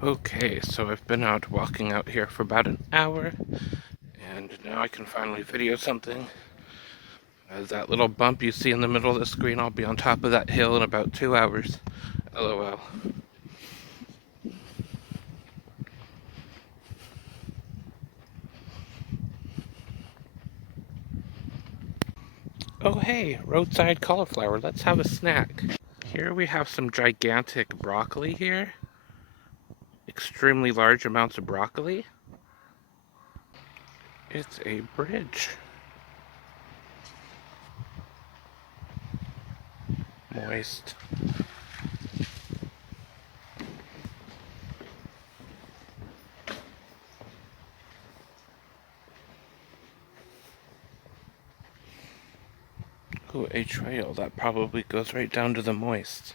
Okay, so I've been out walking out here for about an hour, and now I can finally video something. That little bump you see in the middle of the screen, I'll be on top of that hill in about 2 hours. LOL. Oh hey, roadside cauliflower, let's have a snack. Here we have some gigantic broccoli here. Extremely large amounts of broccoli. It's a bridge. Moist. Ooh, a trail that probably goes right down to the moist.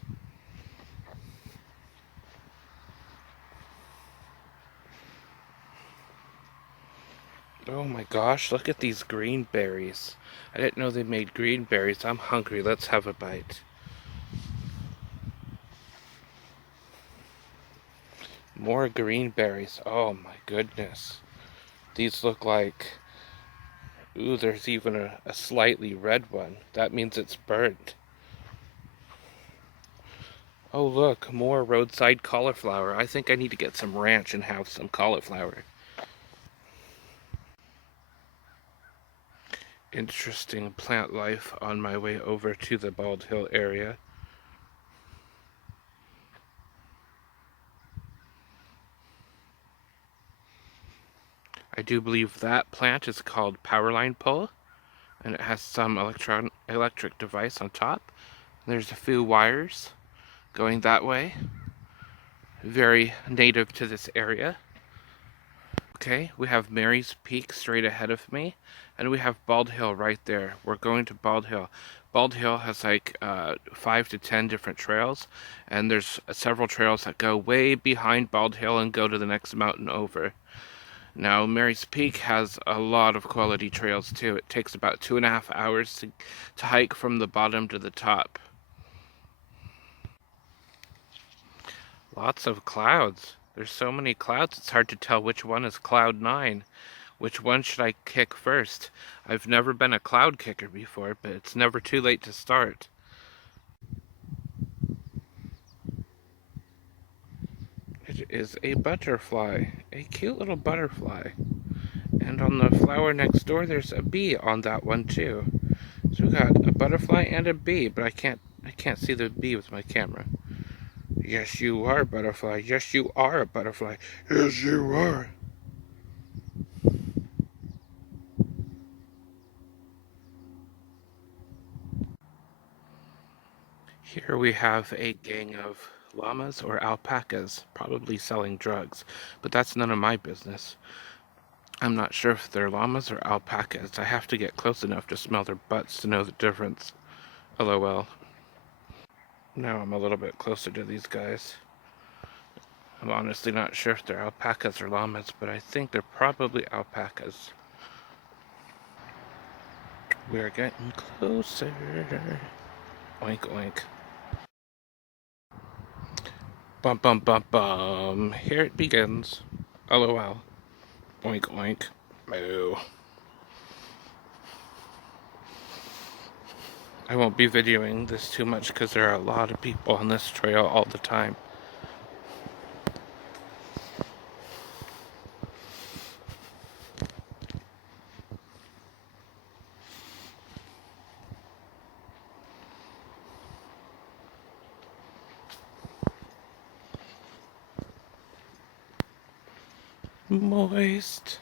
Oh my gosh, look at these green berries. I didn't know they made green berries. I'm hungry. Let's have a bite. More green berries. Oh my goodness. These look like... Ooh, there's even a slightly red one. That means it's burnt. Oh look, more roadside cauliflower. I think I need to get some ranch and have some cauliflower. Interesting plant life on my way over to the Bald Hill area. I do believe that plant is called powerline pole, and it has some electric device on top. There's a few wires going that way. Very native to this area. Okay, we have Mary's Peak straight ahead of me, and we have Bald Hill right there. We're going to Bald Hill. Bald Hill has like 5 to 10 different trails, and there's several trails that go way behind Bald Hill and go to the next mountain over. Now, Mary's Peak has a lot of quality trails too. It takes about 2.5 hours to hike from the bottom to the top. Lots of clouds. There's so many clouds, it's hard to tell which one is cloud 9. Which one should I kick first? I've never been a cloud kicker before, but it's never too late to start. It is a butterfly, a cute little butterfly. And on the flower next door, there's a bee on that one too. So we got a butterfly and a bee, but I can't see the bee with my camera. Yes, you are a butterfly. Yes, you are a butterfly. Yes, you are. Here we have a gang of llamas or alpacas, probably selling drugs, but that's none of my business. I'm not sure if they're llamas or alpacas. I have to get close enough to smell their butts to know the difference. LOL. Now I'm a little bit closer to these guys. I'm honestly not sure if they're alpacas or llamas, but I think they're probably alpacas. We're getting closer. Oink oink. Bum bum bum bum. Here it begins. LOL. Oink oink. Moo. I won't be videoing this too much because there are a lot of people on this trail all the time. Moist.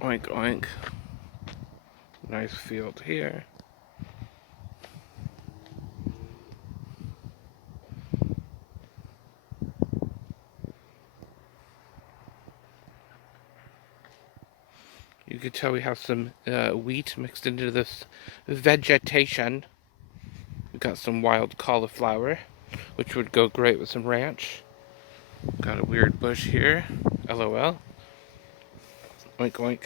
Oink oink. Nice field here. You can tell we have some wheat mixed into this vegetation. We got some wild cauliflower, which would go great with some ranch. Got a weird bush here. LOL. Oink oink.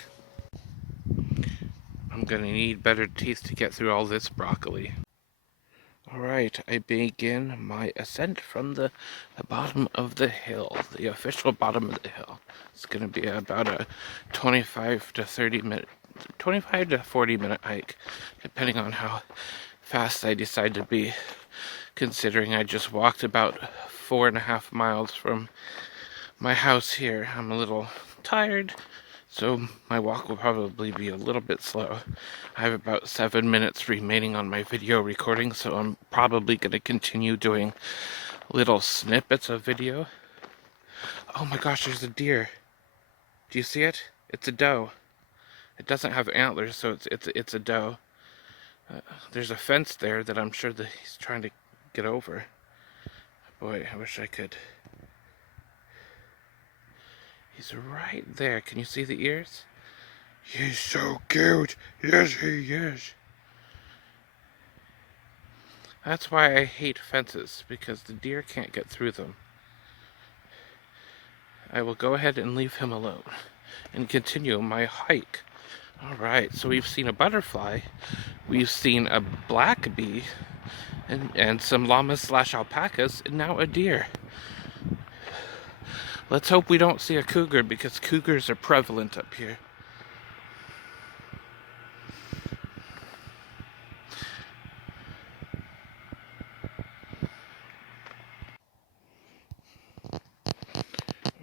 I'm gonna need better teeth to get through all this broccoli. Alright, I begin my ascent from the bottom of the hill, the official bottom of the hill. It's gonna be about a 25 to 40 minute hike, depending on how fast I decide to be, considering I just walked about 4.5 miles from my house here. I'm a little tired, so my walk will probably be a little bit slow. I have about 7 minutes remaining on my video recording, so I'm probably going to continue doing little snippets of video. Oh my gosh, there's a deer. Do you see it? It's a doe. It doesn't have antlers, so it's a doe. There's a fence there that I'm sure that he's trying to get over. Boy, I wish I could. He's right there. Can you see the ears? He's so cute. Yes, he is. That's why I hate fences, because the deer can't get through them. I will go ahead and leave him alone and continue my hike. Alright, so we've seen a butterfly, we've seen a black bee, and some llamas / alpacas, and now a deer. Let's hope we don't see a cougar, because cougars are prevalent up here.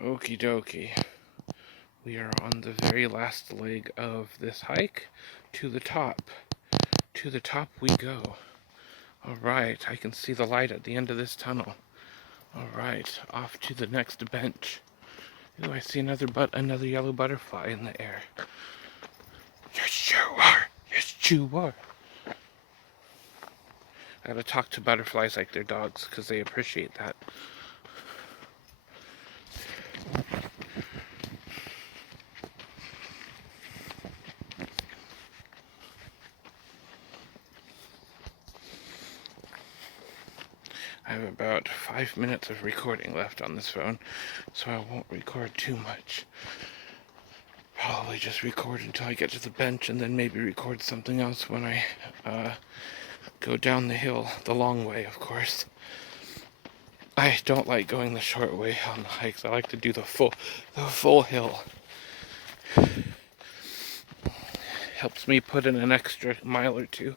Okie dokie. We are on the very last leg of this hike. To the top. To the top we go. Alright, I can see the light at the end of this tunnel. Alright, off to the next bench. Ooh, I see another yellow butterfly in the air. Yes, you are! Yes, you are! I gotta talk to butterflies like they're dogs, because they appreciate that. I have about 5 minutes of recording left on this phone, so I won't record too much. Probably just record until I get to the bench, and then maybe record something else when I go down the hill, the long way, of course. I don't like going the short way on the hikes. I like to do the full hill. Helps me put in an extra mile or two.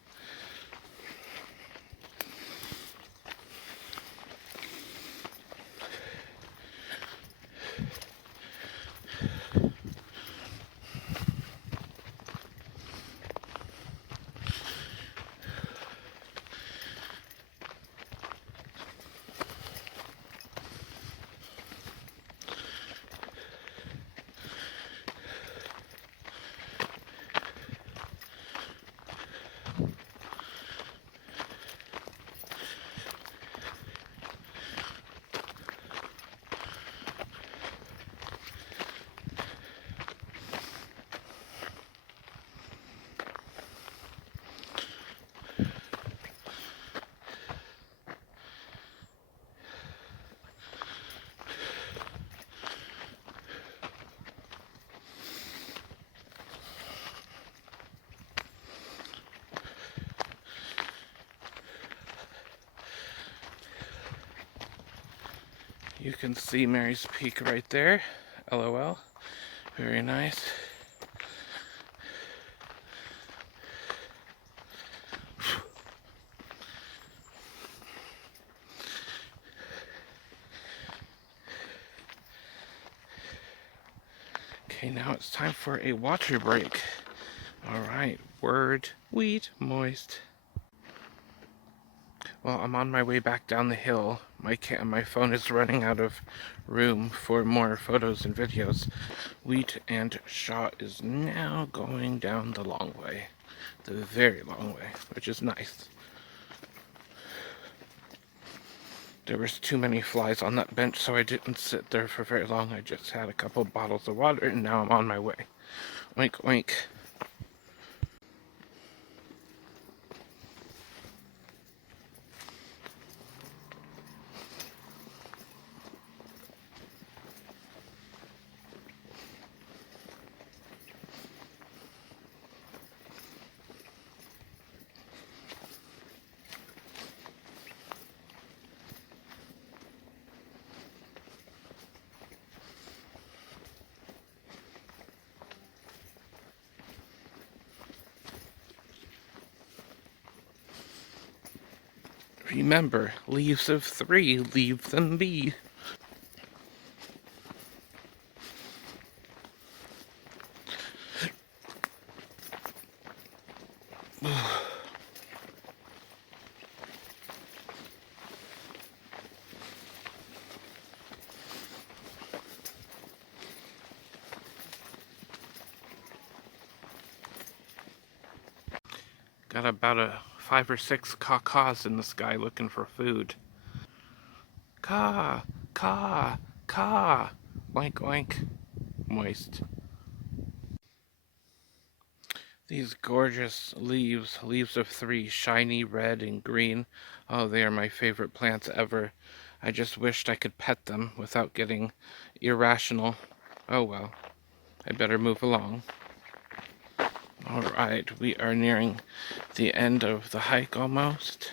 You can see Mary's Peak right there. LOL. Very nice. Okay, now it's time for a water break. Alright, word, wheat, moist. Well, I'm on my way back down the hill. My phone is running out of room for more photos and videos. Wheat and shot is now going down the long way. The very long way, which is nice. There was too many flies on that bench, so I didn't sit there for very long. I just had a couple bottles of water, and now I'm on my way. Oink, oink. Remember, leaves of 3, leave them be. Got about 5 or 6 caws in the sky looking for food. Caw, caw, caw. Oink, oink. Moist. These gorgeous leaves of 3, shiny red and green. Oh, they are my favorite plants ever. I just wished I could pet them without getting irrational. Oh well, I better move along. Alright, we are nearing the end of the hike almost.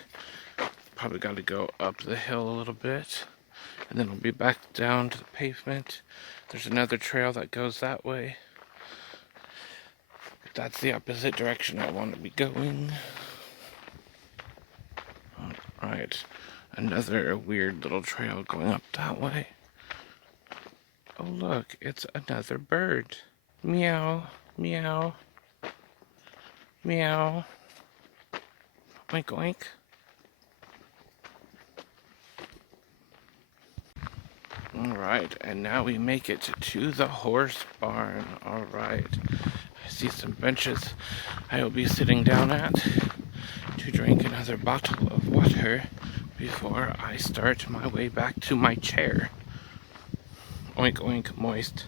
Probably got to go up the hill a little bit, and then we'll be back down to the pavement. There's another trail that goes that way. That's the opposite direction I want to be going. Alright, another weird little trail going up that way. Oh look, it's another bird. Meow, meow, meow. Oink, oink. Alright, and now we make it to the horse barn. Alright, I see some benches I will be sitting down at to drink another bottle of water before I start my way back to my chair. Oink, oink, moist.